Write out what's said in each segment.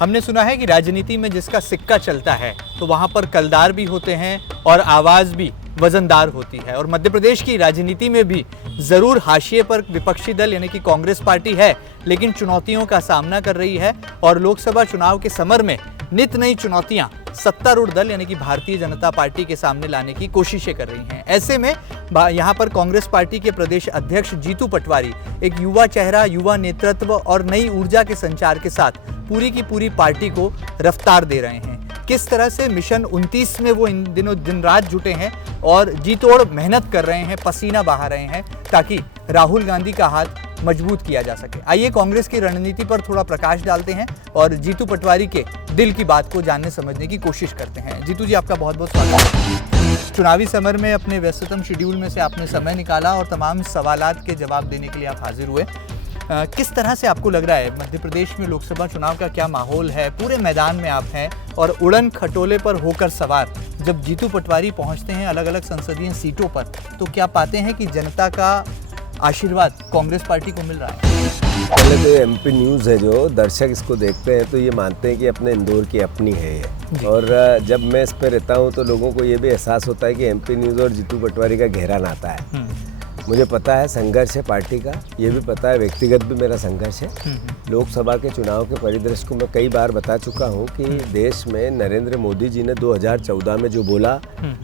हमने सुना है कि राजनीति में जिसका सिक्का चलता है तो वहां पर कलदार भी होते हैं और आवाज़ भी वजनदार होती है। और मध्य प्रदेश की राजनीति में भी ज़रूर हाशिए पर विपक्षी दल यानी कि कांग्रेस पार्टी है, लेकिन चुनौतियों का सामना कर रही है और लोकसभा चुनाव के समर में नित नई चुनौतियां सत्तारूढ़ दल यानी कि भारतीय जनता पार्टी के सामने लाने की कोशिशें कर रही हैं। ऐसे में यहाँ पर कांग्रेस पार्टी के प्रदेश अध्यक्ष जीतू पटवारी एक युवा चेहरा, युवा नेतृत्व और नई ऊर्जा के संचार के साथ पूरी की पूरी पार्टी को रफ्तार दे रहे हैं। किस तरह से मिशन 29 में वो इन दिनों दिन रात जुटे हैं और जी तोड़ मेहनत कर रहे हैं, पसीना बहा रहे हैं ताकि राहुल गांधी का हाथ मजबूत किया जा सके। आइए कांग्रेस की रणनीति पर थोड़ा प्रकाश डालते हैं और जीतू पटवारी के दिल की बात को जानने समझने की कोशिश करते हैं। जीतू जी, आपका बहुत बहुत स्वागत है। चुनावी समर में अपने व्यस्ततम शेड्यूल में से आपने समय निकाला और तमाम सवालात के जवाब देने के लिए आप हाजिर हुए। किस तरह से आपको लग रहा है मध्य प्रदेश में लोकसभा चुनाव का क्या माहौल है? पूरे मैदान में आप हैं और उड़न खटोले पर होकर सवार जब जीतू पटवारी पहुंचते हैं अलग अलग संसदीय सीटों पर, तो क्या पाते हैं कि जनता का आशीर्वाद कांग्रेस पार्टी को मिल रहा है? पहले तो एमपी न्यूज़ है, जो दर्शक इसको देखते हैं तो ये मानते हैं कि अपने इंदौर की अपनी है ये। और जब मैं इस पर रहता हूँ तो लोगों को ये भी एहसास होता है कि एमपी न्यूज़ और जीतू पटवारी का गहरा नाता है। मुझे पता है संघर्ष है पार्टी का, ये भी पता है व्यक्तिगत भी मेरा संघर्ष है। लोकसभा के चुनाव के परिदृश्य को मैं कई बार बता चुका हूँ कि देश में नरेंद्र मोदी जी ने 2014 में जो बोला,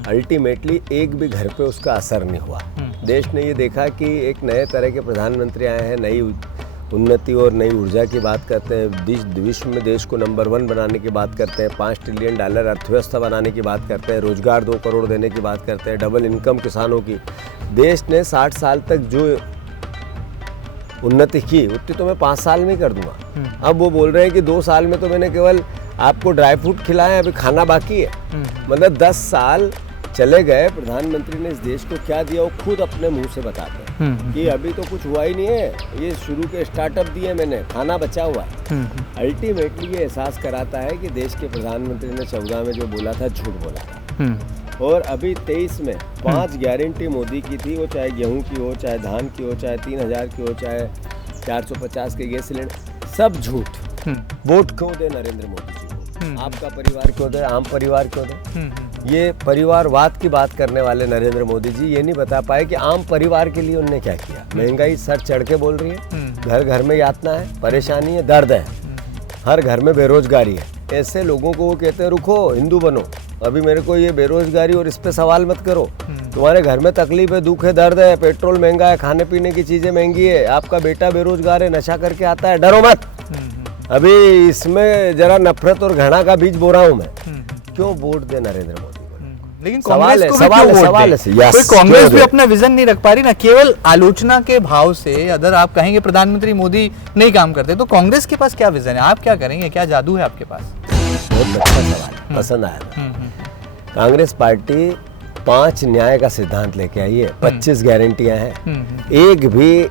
अल्टीमेटली एक भी घर पे उसका असर नहीं हुआ। देश ने ये देखा कि एक नए तरह के प्रधानमंत्री आए हैं, नई उन्नति और नई ऊर्जा की बात करते हैं, विश्व में देश को नंबर 1 बनाने की बात करते हैं, $5 ट्रिलियन अर्थव्यवस्था बनाने की बात करते हैं, रोजगार 2 करोड़ देने की बात करते हैं, डबल इनकम किसानों की। देश ने 60 साल तक जो उन्नति की उतनी तो मैं 5 साल में कर दूंगा। अब वो बोल रहे हैं कि 2 साल में तो मैंने केवल आपको ड्राई फ्रूट खिलाया, अभी खाना बाकी है। मतलब 10 साल चले गए, प्रधानमंत्री ने इस देश को क्या दिया वो खुद अपने मुंह से बताते हैं कि अभी तो कुछ हुआ ही नहीं है, ये शुरू के स्टार्टअप दिए मैंने, खाना बचा हुआ है। अल्टीमेटली ये एहसास कराता है कि देश के प्रधानमंत्री ने 14 में जो बोला था झूठ बोला था। और अभी 23 में 5 गारंटी मोदी की थी, वो चाहे गेहूं की हो, चाहे धान की हो, चाहे 3000 की हो, चाहे 450 के गैस सिलेंडर, सब झूठ। वोट क्यों दे नरेंद्र मोदी जी को? आपका परिवार क्यों दे, आम परिवार क्यों दे? ये परिवारवाद की बात करने वाले नरेंद्र मोदी जी ये नहीं बता पाए कि आम परिवार के लिए उन्होंने क्या किया। महंगाई सर चढ़ के बोल रही है, घर घर में यातना है, परेशानी है, दर्द है, हर घर में बेरोजगारी है। ऐसे लोगों को वो कहते हैं रुको, हिंदू बनो, अभी मेरे को ये बेरोजगारी और इस पे सवाल मत करो। तुम्हारे घर में तकलीफ है, दुख है, दर्द है, पेट्रोल महंगा है, खाने पीने की चीजें महंगी है, आपका बेटा बेरोजगार है, नशा करके आता है, डरो मत। अभी इसमें जरा नफरत और घृणा का बीज बो रहा हूं मैं। क्यों वोट दे नरेंद्र मोदी को? लेकिन सवाल है। कांग्रेस भी अपना विजन नहीं रख पा रही ना, केवल आलोचना के भाव से। अगर आप कहेंगे प्रधानमंत्री मोदी नहीं काम करते तो कांग्रेस के पास क्या विजन है? आप क्या करेंगे? क्या जादू है आपके पास? बहुत अच्छा सवाल, पसंद आया। कांग्रेस पार्टी 5 न्याय का सिद्धांत लेके आई है, 25 गारंटियां हैं। एक भी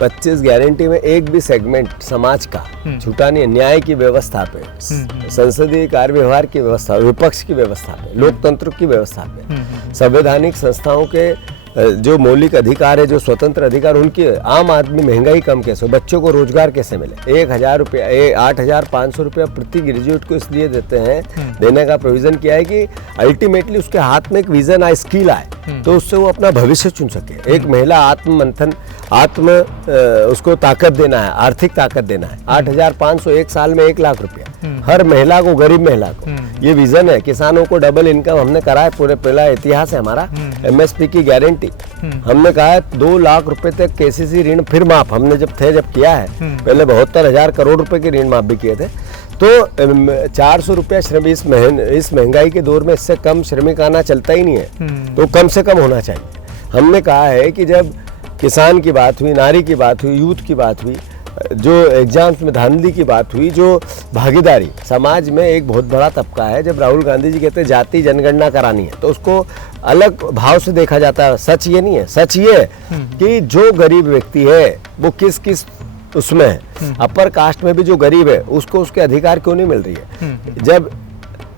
25 गारंटी में एक भी सेगमेंट समाज का छूटा नहीं है। न्याय की व्यवस्था पे, संसदीय कार्य व्यवहार की व्यवस्था, विपक्ष की व्यवस्था पे, लोकतंत्र की व्यवस्था पे, संवैधानिक संस्थाओं के जो मौलिक अधिकार है, जो स्वतंत्र अधिकार, उनकी आम आदमी महंगाई कम कैसे, बच्चों को रोजगार कैसे मिले। 1000 रुपया, 8500 रुपया प्रति ग्रेजुएट को इसलिए देते हैं, देने का प्रोविजन किया है कि अल्टीमेटली उसके हाथ में एक विजन आए, स्किल आए, तो उससे वो अपना भविष्य चुन सके। एक महिला आत्ममंथन, उसको ताकत देना है, आर्थिक ताकत देना है। 8500 एक साल में 1 लाख रुपया हर महिला को, गरीब महिला को, ये विजन है। किसानों को डबल इनकम हमने करा है, पूरे पहला इतिहास है हमारा। एमएसपी की गारंटी हमने कहा है, 2 लाख रुपए तक केसीसी ऋण फिर माफ हमने जब किया है। पहले 72,000 करोड़ रुपए के ऋण माफ भी किए थे। तो 400 रुपया श्रमिक, इस महंगाई के दौर में इससे कम श्रमिक आना चलता ही नहीं है, तो कम से कम होना चाहिए। हमने कहा है कि जब किसान की बात हुई, नारी की बात हुई, यूथ की बात हुई, जो एग्जाम्स में धांधली की बात हुई, जो भागीदारी समाज में एक बहुत बड़ा तबका है। जब राहुल गांधी जी कहते हैं जाति जनगणना करानी है तो उसको अलग भाव से देखा जाता है। सच ये नहीं है, सच ये है कि जो गरीब व्यक्ति है वो किस किस उसमें है, अपर कास्ट में भी जो गरीब है उसको उसके अधिकार क्यों नहीं मिल रही है। जब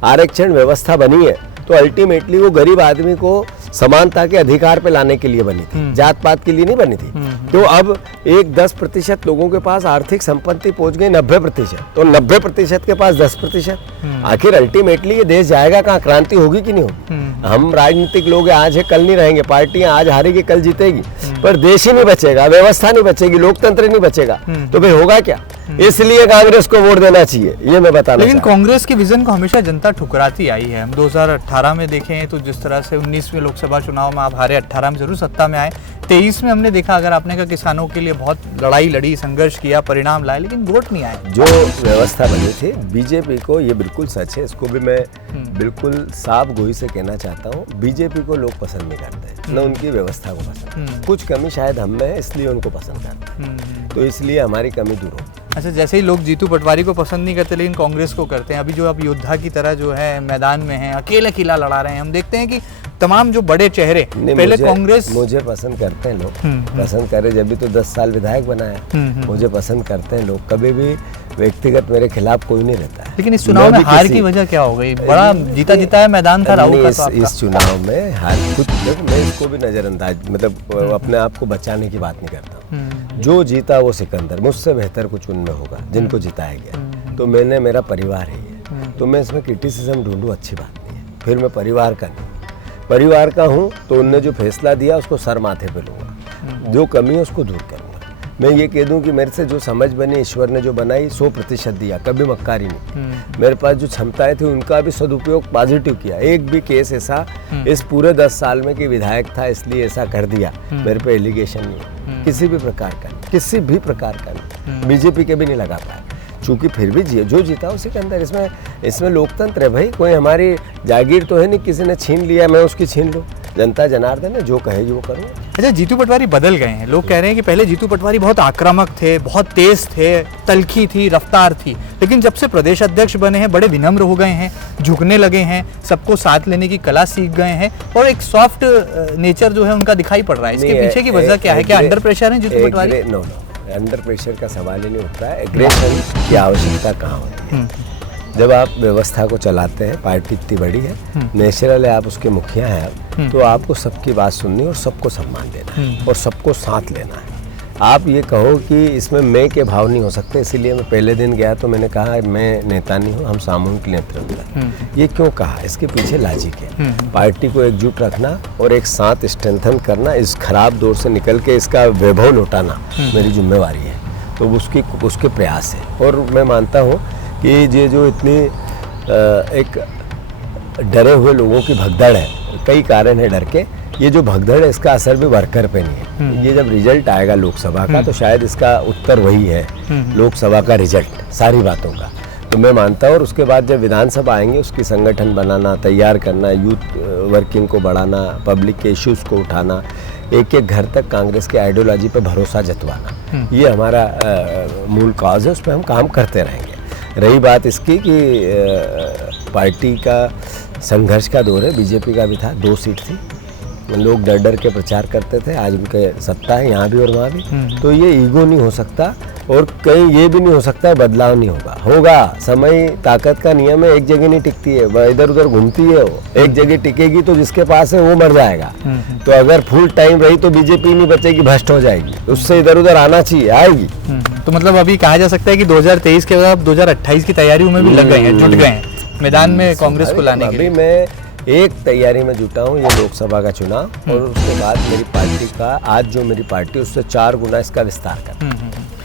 आरक्षण व्यवस्था बनी है तो अल्टीमेटली वो गरीब आदमी को समानता के अधिकार पे लाने के लिए बनी थी, जात पात के लिए नहीं बनी थी। तो अब एक 10% लोगों के पास आर्थिक संपत्ति पहुंच गई 90%, तो 90% के पास 10%। आखिर अल्टीमेटली ये देश जाएगा कहाँ? क्रांति होगी कि नहीं होगी? हम राजनीतिक लोग आज है कल नहीं रहेंगे, पार्टियां आज हारेगी कल जीतेगी, पर देश ही नहीं बचेगा, व्यवस्था नहीं बचेगी, लोकतंत्र नहीं बचेगा, तो भाई होगा क्या? इसलिए कांग्रेस को वोट देना चाहिए, ये मैं बताना। लेकिन कांग्रेस के विजन को हमेशा जनता ठुकराती आई है। हम 2018 में देखें तो जिस तरह से 19 में लोकसभा चुनाव में आप हारे, 18 में जरूर सत्ता में आए, 23 में हमने देखा, अगर आपने कहा किसानों के लिए बहुत लड़ाई लड़ी, संघर्ष किया, परिणाम लाए, लेकिन वोट नहीं आए। जो व्यवस्था बनी थी बीजेपी को, ये बिल्कुल सच है, इसको भी मैं बिल्कुल साफ गोई से कहना चाहता हूँ, बीजेपी को लोग पसंद नहीं करते, न उनकी व्यवस्था को पसंद। कुछ कमी शायद हम में है, इसलिए उनको पसंद करते हैं, तो इसलिए हमारी कमी दूर हो। अच्छा, जैसे ही लोग जीतू पटवारी को पसंद नहीं करते लेकिन कांग्रेस को करते हैं, अभी जो अब योद्धा की तरह जो है मैदान में हैं, अकेले किला लड़ा रहे हैं, हम देखते हैं कि तमाम जो बड़े चेहरे पहले कांग्रेस मुझे पसंद करते हैं लोग, पसंद करे, जब भी तो 10 साल विधायक बनाया, मुझे पसंद करते हैं लोग, कभी भी व्यक्तिगत मेरे खिलाफ कोई नहीं रहता है। लेकिन इस चुनाव में हार की वजह क्या हो गई? बड़ा जीता जिताया मैदान था राहुल का, तो इस चुनाव में हार कुछ, मैं इसको भी नजरअंदाज, मतलब अपने आप को बचाने की बात नहीं करता। जो जीता वो सिकंदर, मुझसे बेहतर कुछ उनमें होगा जिनको जिताया गया, तो मैंने, मेरा परिवार है ये, तो मैं इसमें क्रिटिसिज्म ढूंढूं अच्छी बात नहीं है। फिर मैं परिवार का नहीं, परिवार का हूँ, तो उनने जो फैसला दिया उसको सर माथे पे लूँगा, जो कमी है उसको दूर करूँगा। मैं ये कह दूं कि मेरे से जो समझ बनी, ईश्वर ने जो बनाई 100% दिया, कभी मक्कारी नहीं। मेरे पास जो क्षमताएं थी उनका भी सदुपयोग पॉजिटिव किया। एक भी केस ऐसा इस पूरे 10 साल में कि विधायक था इसलिए ऐसा कर दिया, मेरे पे एलिगेशन नहीं है, किसी भी प्रकार का नहीं, किसी भी प्रकार का नहीं, बीजेपी के भी नहीं लगा पाया। चूंकि फिर भी जो जीता उसी के अंदर, इसमें लोकतंत्र है भाई, कोई हमारी जागीर तो है नहीं, किसी ने छीन लिया मैं उसकी छीन लूँ, जनता जनार्दन है, जो कहे वो करूँ। अच्छा, जीतू पटवारी बदल गए हैं, लोग कह रहे हैं कि पहले जीतू पटवारी बहुत आक्रामक थे, बहुत तेज थे, तलखी थी, रफ्तार थी, लेकिन जब से प्रदेश अध्यक्ष बने हैं बड़े विनम्र हो गए हैं, झुकने लगे हैं, सबको साथ लेने की कला सीख गए हैं, और एक सॉफ्ट नेचर जो है उनका दिखाई पड़ रहा है। इसके पीछे की वजह क्या है? क्या अंडर प्रेशर है Jitu Patwari? No, under pressure का सवाल ही नहीं उठता है। एग्रेशन की आवश्यकता कहाँ होती है? जब आप व्यवस्था को चलाते हैं, पार्टी इतनी बड़ी है, नेचुरल है, आप उसके मुखिया हैं, तो आपको सबकी बात सुननी और सबको सम्मान देना है और सबको साथ लेना है। आप ये कहो कि इसमें मैं के भाव नहीं हो सकते, इसीलिए मैं पहले दिन गया तो मैंने कहा मैं नेता नहीं हूँ, हम सामूहिक नेतृत्व हैं। ये क्यों कहा? इसके पीछे लॉजिक है, पार्टी को एकजुट रखना और एक साथ स्ट्रेंथन करना, इस खराब दौर से निकल के इसका वैभव लौटाना मेरी जिम्मेवारी है, तो उसके प्रयास है। और मैं मानता हूँ कि ये जो इतनी एक डरे हुए लोगों की भगदड़ है, कई कारण है डर के, ये जो भगदड़ है इसका असर भी वर्कर पे नहीं है। ये जब रिजल्ट आएगा लोकसभा का तो शायद इसका उत्तर वही है, लोकसभा का रिजल्ट सारी बातों का, तो मैं मानता हूँ। और उसके बाद जब विधानसभा आएंगे उसकी संगठन बनाना, तैयार करना, यूथ वर्किंग को बढ़ाना, पब्लिक के इश्यूज़ को उठाना, एक एक घर तक कांग्रेस के आइडियोलॉजी पे भरोसा जतवाना, ये हमारा मूल कॉज है, उस पर हम काम करते रहेंगे। रही बात इसकी कि पार्टी का संघर्ष का दौर है, बीजेपी का भी था, 2 सीट थी, लोग डर डर के प्रचार करते थे, आज उनके सत्ता है यहाँ भी और वहाँ भी, तो ये ईगो नहीं हो सकता और कहीं ये भी नहीं हो सकता बदलाव नहीं होगा। समय ताकत का नियम है, एक जगह नहीं टिकती है, वह इधर उधर घूमती है, वो एक जगह टिकेगी तो जिसके पास है वो मर जाएगा। तो अगर फुल टाइम रही तो बीजेपी नहीं बचेगी, भ्रष्ट हो जाएगी, उससे इधर उधर आना चाहिए, आएगी। तो मतलब अभी कहा जा सकता है कि 2023 के बाद 2028 की तैयारियों में भी लग गए हैं, जुट गए हैं मैदान में कांग्रेस को लाने के लिए। अभी मैं एक तैयारी में जुटा हूँ, ये लोकसभा का चुनाव, और उसके बाद मेरी पार्टी का, आज जो मेरी पार्टी उससे 4 गुना इसका विस्तार करना।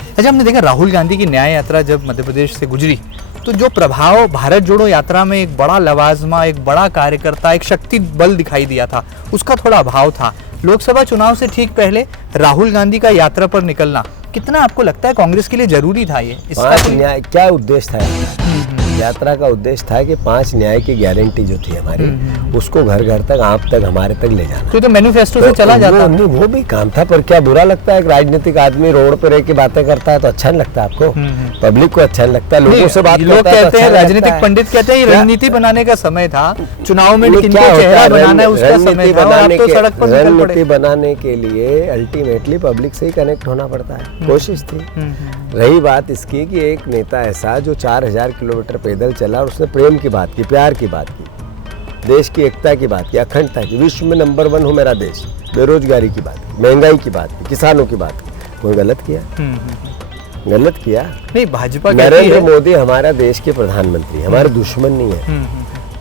अच्छा, हमने देखा राहुल गांधी की न्याय यात्रा जब मध्य प्रदेश से गुजरी तो जो प्रभाव भारत जोड़ो यात्रा में एक बड़ा लवाजमा, एक बड़ा कार्यकर्ता, एक शक्ति बल दिखाई दिया था, उसका थोड़ा अभाव था। लोकसभा चुनाव से ठीक पहले राहुल गांधी का यात्रा पर निकलना कितना आपको लगता है कांग्रेस के लिए जरूरी था? ये इसका न्याय क्या उद्देश्य था? यात्रा का उद्देश्य था कि 5 न्याय की गारंटी जो थी हमारी, उसको घर घर तक, आप तक, हमारे तक ले जाना। तो मैनिफेस्टो से चला जाता, वो भी काम था, पर क्या बुरा लगता है? एक राजनीतिक आदमी रोड पर रह के बातें करता है तो अच्छा नहीं लगता आपको? पब्लिक को अच्छा नहीं लगता, लोगों से बात लोग कहते हैं, राजनीतिक पंडित कहते हैं रणनीति बनाने का समय था, चुनाव में चेहरा बनाना है उसका समय था, आप तो सड़क पर निकल पड़े। रणनीति बनाने के लिए अल्टीमेटली पब्लिक से ही कनेक्ट होना पड़ता है, कोशिश थी। रही बात इसकी कि एक नेता ऐसा जो 4000 किलोमीटर पैदल चला और उसने प्रेम की बात की, प्यार की बात की, देश की एकता की बात की, अखंडता की, विश्व में नंबर 1 हो मेरा देश, बेरोजगारी की बात की, महंगाई की बात की, किसानों की बात की, कोई गलत किया? गलत किया? नहीं, भाजपा कहती नरेंद्र है मोदी हमारा देश के प्रधानमंत्री, हमारे दुश्मन नहीं है।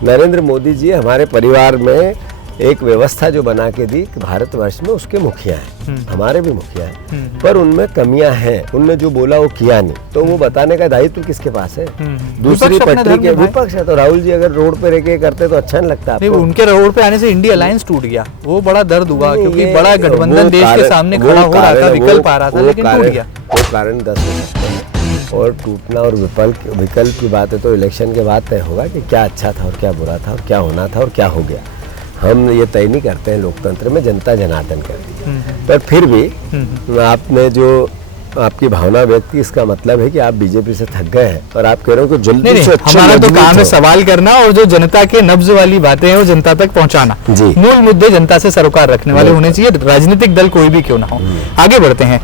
नरेंद्र मोदी जी हमारे परिवार में एक व्यवस्था जो बना के दी कि भारतवर्ष में उसके मुखिया हैं, हमारे भी मुखिया हैं, पर उनमें कमियां हैं, उनने जो बोला वो किया नहीं, तो वो बताने का दायित्व किसके पास है? दूसरी पटरी के विपक्ष है। तो राहुल जी अगर रोड पे रह के करते तो अच्छा नहीं लगता नहीं, आपको? उनके रोड पे आने से इंडिया अलायंस टूट गया, वो बड़ा दर्द हुआ, नहीं, क्योंकि ये बड़ा गठबंधन वो देश के कारण- सामने वो खड़ा हो रहा था, कारण- विकल्प वो- आ रहा था, वो लेकिन टूट कारण- गया। वो कारण 10 हो सकते हैं, और टूटना और विकल्प की बात है तो इलेक्शन के बाद तय होगा कि क्या अच्छा था और क्या बुरा था और क्या होना था और क्या हो गया। हम ये तय नहीं करते हैं लोकतंत्र में, जनता जनार्दन करती है। पर फिर भी आपने जो आपकी भावना व्यक्त की, इसका मतलब है कि आप बीजेपी से थक गए हैं और आप कह रहे हो कि जल्दी नहीं, से अच्छे हमारा तो मजबूत काम है हो। सवाल करना और जो जनता के नब्ज वाली बातें हैं वो जनता तक पहुंचाना। जी। मूल मुद्दे जनता से सरोकार रखने वाले होने चाहिए, राजनीतिक दल कोई भी क्यों ना हो। आगे बढ़ते हैं।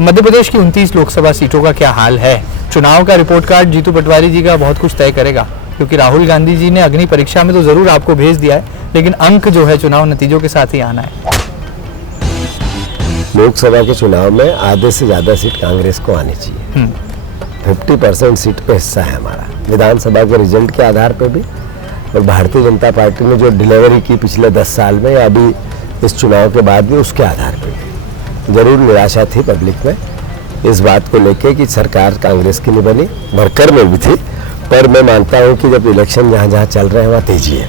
मध्य प्रदेश की 29 लोकसभा सीटों का क्या हाल है? चुनाव का रिपोर्ट कार्ड जीतू पटवारी जी का बहुत कुछ तय करेगा, क्योंकि राहुल गांधी जी ने अग्नि परीक्षा में तो जरूर आपको भेज दिया है, लेकिन अंक जो है चुनाव नतीजों के साथ ही आना है। लोकसभा के चुनाव में आधे से ज्यादा सीट कांग्रेस को आनी चाहिए। 50% सीट पे हिस्सा है हमारा, विधानसभा के रिजल्ट के आधार पे भी, और भारतीय जनता पार्टी ने जो डिलीवरी की पिछले 10 साल में या अभी इस चुनाव के बाद भी, उसके आधार पे भी जरूर निराशा थी पब्लिक में इस बात को लेके कि सरकार कांग्रेस की नहीं बनी, वर्कर में भी थी। पर मैं मानता हूँ कि जब इलेक्शन जहाँ जहाँ चल रहे हैं वहाँ तेजी है,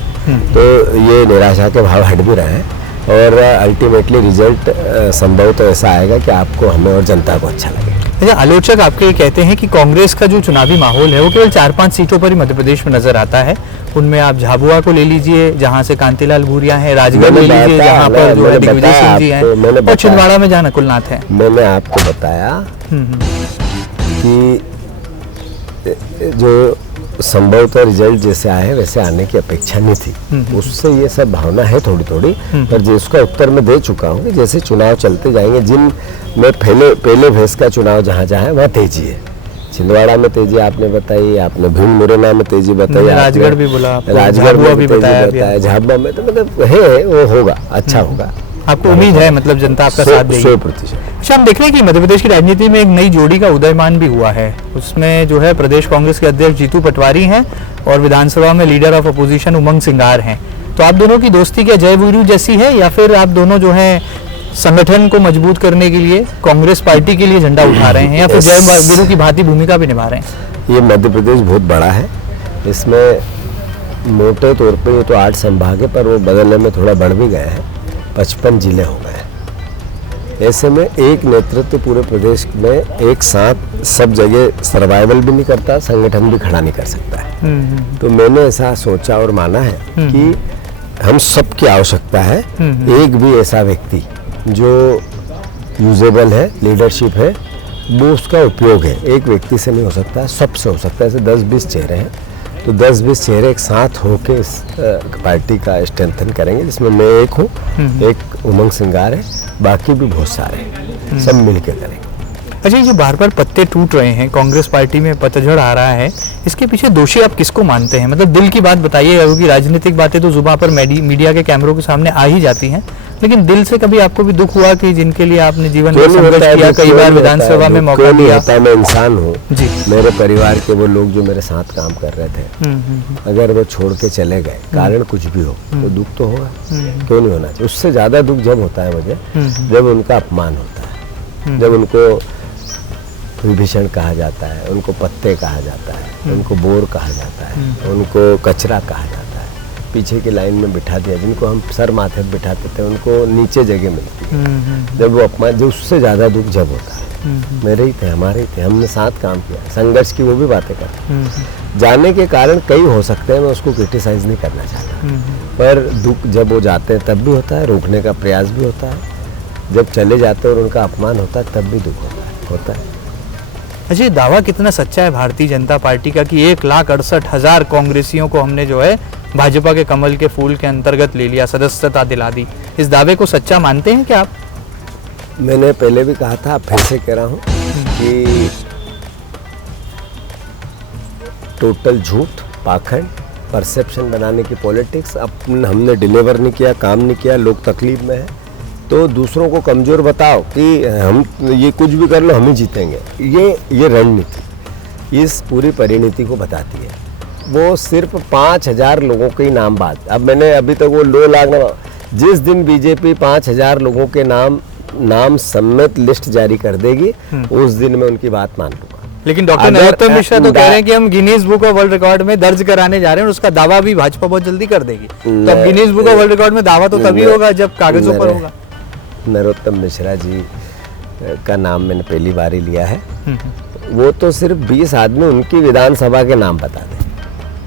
तो ये निराशा के भाव हट भी रहे हैं, और अल्टीमेटली रिजल्ट संभव तो ऐसा आएगा कि आपको, हमें और जनता को अच्छा लगेगा। अच्छा, आलोचक आपके ये कहते हैं कि कांग्रेस का जो चुनावी माहौल है वो केवल 4-5 सीटों पर ही मध्य प्रदेश में नजर आता है। उनमें आप झाबुआ को ले लीजिए, जहां से कांतिलाल भूरिया हैं, राजगढ़ ले लीजिए जहां पर जो है दिग्विजय सिंह जी हैं, और छिंदवाड़ा में जहां नकुलनाथ हैं। मैंने आपको बताया कि जो संभवतः रिजल्ट जैसे आए वैसे आने की अपेक्षा नहीं थी, उससे ये सब भावना है थोड़ी थोड़ी, पर जिसका उत्तर मैं दे चुका हूँ कि जैसे चुनाव चलते जाएंगे, जिन में पहले भैंस का चुनाव जहाँ जहाँ है वहाँ तेजी है। छिंदवाड़ा में तेजी आपने बताई, आपने भीम मुरैना में तेजी बताई, राजगढ़ भी बोला, राजगढ़ में भी बताया, झाबुआ में, तो मतलब है वो होगा, अच्छा होगा। आपको उम्मीद है, मतलब जनता आपका साथ देगी? 100%। अच्छा, हम देख रहे हैं कि मध्य प्रदेश की राजनीति में एक नई जोड़ी का उदयमान भी हुआ है। उसमें जो है प्रदेश कांग्रेस के अध्यक्ष जीतू पटवारी हैं और विधानसभा में लीडर ऑफ अपोजिशन उमंग सिंगार हैं। तो आप दोनों की दोस्ती क्या जय वीरू जैसी है, या फिर आप दोनों जो है संगठन को मजबूत करने के लिए कांग्रेस पार्टी के लिए झंडा उठा रहे हैं, या फिर जय वीरू की भांति भूमिका भी निभा रहे हैं? ये मध्य प्रदेश बहुत बड़ा है, इसमें मोटे तौर पे ये तो 8 संभाग है, पर वो बदलने में थोड़ा बढ़ भी गए हैं, 55 जिले हो गए। ऐसे में एक नेतृत्व पूरे प्रदेश में एक साथ सब जगह सर्वाइवल भी नहीं करता, संगठन भी खड़ा नहीं कर सकता है। तो मैंने ऐसा सोचा और माना है कि हम सबकी आवश्यकता है, एक भी ऐसा व्यक्ति जो यूजेबल है, लीडरशिप है, वो उसका उपयोग है। एक व्यक्ति से नहीं हो सकता, सबसे हो सकता है। ऐसे 10-20 चेहरे हैं, तो 10-20 चेहरे एक साथ होके इस पार्टी का स्ट्रेंथन करेंगे, जिसमें मैं एक हूँ, एक उमंग सिंगार है, बाकी भी बहुत सारे हैं, सब मिलके करेंगे। अच्छा, ये बार बार पत्ते टूट रहे हैं, कांग्रेस पार्टी में पतझड़ आ रहा है, इसके पीछे दोषी आप किसको मानते हैं? मतलब दिल की बात बताइएगा, क्योंकि राजनीतिक बातें तो जुबान पर मीडिया के कैमरों के सामने आ ही जाती हैं, लेकिन दिल से कभी आपको भी दुख हुआ कि जिनके लिए आपने जीवन में संघर्ष किया, कई बार विधानसभा में मौका दिया? मैं इंसान हूँ जी, मेरे परिवार के वो लोग जो मेरे साथ काम कर रहे थे, अगर वो छोड़ के चले गए, कारण कुछ भी हो, तो दुख तो होगा, क्यों नहीं होना चाहिए? उससे ज्यादा दुख जब होता है मुझे, जब उनका अपमान होता है, जब उनको विभीषण कहा जाता है, उनको पत्ते कहा जाता है, उनको बोर कहा जाता है, उनको कचरा कहा जाता है, पीछे की लाइन में बिठा दिया, जिनको हम सर माथे पे बिठाते थे उनको नीचे जगह मिलती है। जब वो अपमान, जो उससे ज़्यादा दुख जब होता है, मेरे ही थे, हमारे ही थे, हमने साथ काम किया, संघर्ष की वो भी बातें करते। जाने के कारण कई हो सकते हैं, मैं उसको क्रिटिसाइज नहीं करना चाहता, पर दुख जब वो जाते हैं तब भी होता है, रोकने का प्रयास भी होता है, जब चले जाते हैं और उनका अपमान होता है तब भी दुख होता है। अच्छा, ये दावा कितना सच्चा है भारतीय जनता पार्टी का कि 1,68,000 कांग्रेसियों को हमने जो है भाजपा के कमल के फूल के अंतर्गत ले लिया, सदस्यता दिला दी? इस दावे को सच्चा मानते हैं क्या आप? मैंने पहले भी कहा था, फिर से कह रहा हूँ कि टोटल झूठ, पाखंड परसेप्शन बनाने की पॉलिटिक्स, हमने डिलीवर नहीं किया, काम नहीं किया, लोग तकलीफ में है, तो दूसरों को कमज़ोर बताओ कि हम ये कुछ भी कर लो हम ही जीतेंगे। ये रणनीति इस पूरी परिणति को बताती है। वो सिर्फ 5,000 लोगों के ही नाम बात, अब मैंने अभी तक वो 2 लाख, जिस दिन बीजेपी 5,000 लोगों के नाम समेत लिस्ट जारी कर देगी उस दिन मैं उनकी बात मान लूंगा। लेकिन डॉक्टर नरोत्तम मिश्रा तो कह रहे हैं कि हम Guinness book of world record में दर्ज कराने जा रहे हैं और उसका दावा भी भाजपा बहुत जल्दी कर देगी। तो अब Guinness book of world record में दावा तो तभी होगा जब कागजों पर होगा। नरोत्तम मिश्रा जी का नाम मैंने पहली बार ही लिया है। वो तो सिर्फ 20 आदमी उनकी विधानसभा के नाम बता दें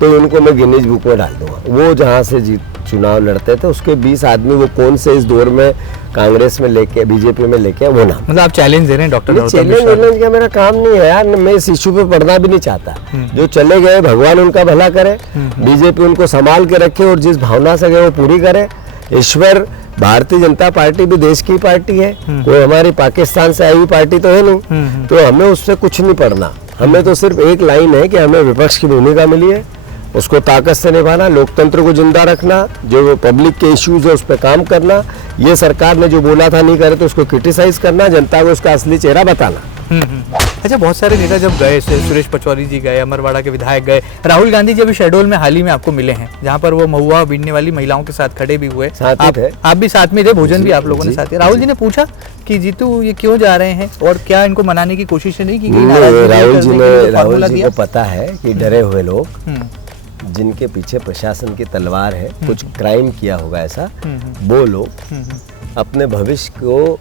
तो उनको मैं गिनीज बुक में डाल दूंगा। वो जहाँ से चुनाव लड़ते थे उसके 20 आदमी वो कौन से इस दौर में कांग्रेस में लेके बीजेपी में लेके वो नाम, मतलब आप चैलेंज दे रहे हैं डॉक्टर? चैलेंज का मेरा काम नहीं है यार, मैं इस इशू पे पढ़ना भी नहीं चाहता। जो चले गए भगवान उनका भला करे, बीजेपी उनको संभाल के रखे और जिस भावना से गए वो पूरी करे। ईश्वर, भारतीय जनता पार्टी भी देश की पार्टी है, कोई हमारी पाकिस्तान से आई हुई पार्टी तो है नहीं, तो हमें उससे कुछ नहीं पढ़ना। हमें तो सिर्फ एक लाइन है कि हमें विपक्ष की भूमिका मिली है, उसको ताकत से निभाना, लोकतंत्र को जिंदा रखना, जो पब्लिक के इश्यूज है उस पर काम करना, ये सरकार ने जो बोला था नहीं करे तो उसको क्रिटिसाइज करना, जनता को उसका असली चेहरा बताना। अच्छा, बहुत सारे नेता जब गए, सुरेश पचौरी जी गए, अमरवाड़ा के विधायक गए, राहुल गांधी जी अभी शहडोल में हाल ही में आपको मिले हैं जहां पर वो महुआ बीनने वाली महिलाओं के साथ खड़े भी हुए, आप भी साथ में थे, भोजन भी आप लोगों ने साथ किया। राहुल जी ने पूछा कि जीतू ये क्यों जा रहे हैं और क्या इनको मनाने की कोशिश नहीं की? राहुल जी को पता है कि डरे हुए लोग जिनके पीछे प्रशासन की तलवार है, कुछ क्राइम किया होगा ऐसा, वो लोग अपने भविष्य को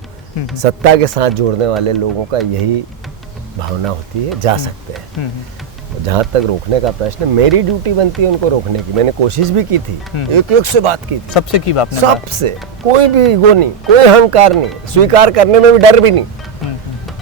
सत्ता के साथ जोड़ने वाले लोगों का यही भावना होती है, जा सकते हैं। जहाँ तक रोकने का प्रश्न, मेरी ड्यूटी बनती है उनको रोकने की। मैंने कोशिश भी की थी, एक से बात की थी, सबसे की बात, सबसे, कोई भी ईगो नहीं, कोई अहंकार नहीं, स्वीकार करने में भी डर भी नहीं।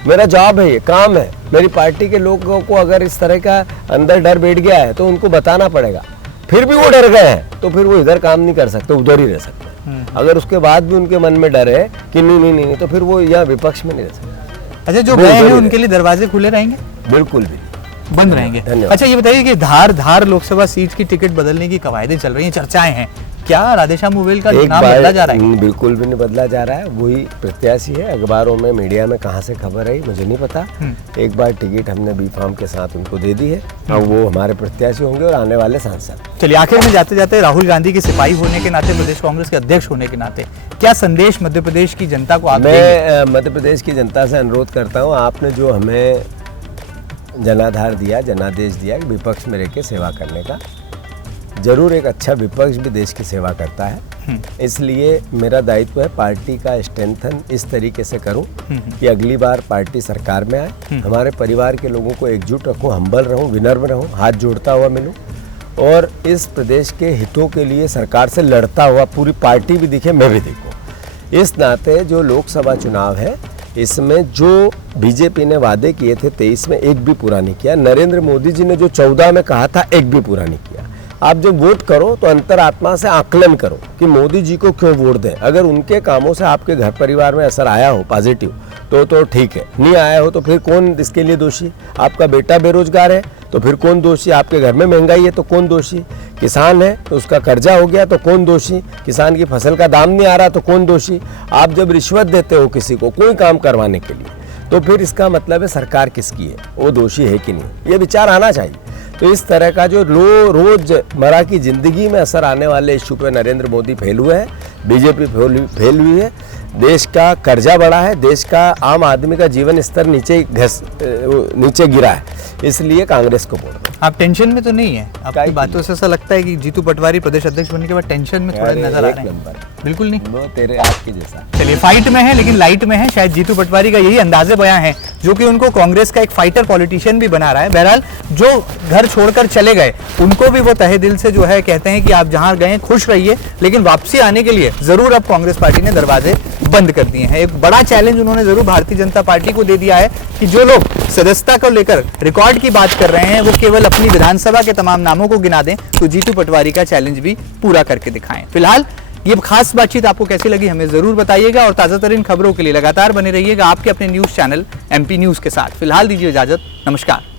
मेरा जॉब है, ये काम है। मेरी पार्टी के लोगों को अगर इस तरह का अंदर डर बैठ गया है तो उनको बताना पड़ेगा। फिर भी वो डर गए हैं तो फिर वो इधर काम नहीं कर सकते, उधर ही रह सकते। अगर उसके बाद भी उनके मन में डर है कि नहीं, तो फिर वो यहाँ विपक्ष में नहीं रह सकते। अच्छा, जो गए हैं उनके लिए दरवाजे खुले रहेंगे? बिल्कुल भी बंद रहेंगे। अच्छा, ये बताइए कि धार लोकसभा सीट की टिकट बदलने की कवायदें चल रही हैं, चर्चाएं हैं, क्या राधेश्याम मोबाइल का नाम बदला जा रहा है? बिल्कुल भी नहीं बदला जा रहा है, वही प्रत्याशी है। अखबारों में, मीडिया में कहाँ से खबर आई मुझे नहीं पता। एक बार टिकट हमने बी फार्म के साथ उनको दे दी है, अब वो हमारे प्रत्याशी होंगे और आने वाले सांसद। चलिए, आखिर में जाते जाते राहुल गांधी के सिपाही होने के नाते, प्रदेश कांग्रेस के अध्यक्ष होने के नाते, क्या संदेश मध्य प्रदेश की जनता को आप मैं मध्य प्रदेश की जनता से अनुरोध करता हूँ, आपने जो हमें जनाधार दिया, जनादेश दिया कि विपक्ष में रह के सेवा करने का, जरूर एक अच्छा विपक्ष भी देश की सेवा करता है, इसलिए मेरा दायित्व है पार्टी का स्ट्रेंथन इस तरीके से करूं कि अगली बार पार्टी सरकार में आए, हमारे परिवार के लोगों को एकजुट रखूं, हम्बल रहूं, विनम्र रहूं, हाथ जोड़ता हुआ मिलूं और इस प्रदेश के हितों के लिए सरकार से लड़ता हुआ पूरी पार्टी भी दिखे, मैं भी दिखूं। इस नाते जो लोकसभा चुनाव है इसमें जो बीजेपी ने वादे किए थे 23 में एक भी पूरा नहीं किया, नरेंद्र मोदी जी ने जो 14 में कहा था एक भी पूरा नहीं किया। आप जब वोट करो तो अंतरात्मा से आकलन करो कि मोदी जी को क्यों वोट दें। अगर उनके कामों से आपके घर परिवार में असर आया हो पॉजिटिव तो ठीक है, नहीं आया हो तो फिर कौन इसके लिए दोषी? आपका बेटा बेरोजगार है तो फिर कौन दोषी? आपके घर में महंगाई है तो कौन दोषी? किसान है तो उसका कर्जा हो गया तो कौन दोषी? किसान की फसल का दाम नहीं आ रहा तो कौन दोषी? आप जब रिश्वत देते हो किसी को कोई काम करवाने के लिए तो फिर इसका मतलब है सरकार किसकी है, वो दोषी है कि नहीं, ये विचार आना चाहिए। तो इस तरह का जो रोजमर्रा की जिंदगी में असर आने वाले इशू पे नरेंद्र मोदी फेल हुए हैं, बीजेपी फेल हुई है, देश का कर्जा बढ़ा है, देश का आम आदमी का जीवन स्तर नीचे गिरा है, इसलिए कांग्रेस को वोट दो। आप टेंशन में तो नहीं है? आपकी बातों से ऐसा लगता है कि जीतू पटवारी प्रदेश अध्यक्ष बनने के बाद टेंशन में थोड़ा नजर आ रहे हैं? बिल्कुल नहीं, वो तेरे आपके जैसा। चलिए, फाइट में है लेकिन लाइट में है, शायद जीतू पटवारी का यही अंदाजे बयां है जो कि उनको कांग्रेस का एक फाइटर पॉलिटिशियन भी बना रहा है। बहरहाल जो घर छोड़कर चले गए उनको भी वो तहे दिल से जो है कहते हैं कि आप जहां गए खुश रहिए, लेकिन वापसी आने के लिए जरूर अब कांग्रेस पार्टी ने दरवाजे बंद कर दिए हैं। एक बड़ा चैलेंज उन्होंने जरूर भारतीय जनता पार्टी को दे दिया है कि जो लोग सदस्यता को लेकर रिकॉर्ड की बात कर रहे हैं वो केवल अपनी विधानसभा के तमाम नामों को गिना दें, तो जीतू पटवारी का चैलेंज भी पूरा करके दिखाएं। फिलहाल ये खास बातचीत आपको कैसी लगी हमें जरूर बताइएगा और ताजा तरीन खबरों के लिए लगातार बने रहिएगा आपके अपने न्यूज चैनल MP न्यूज के साथ। फिलहाल दीजिए इजाजत, नमस्कार।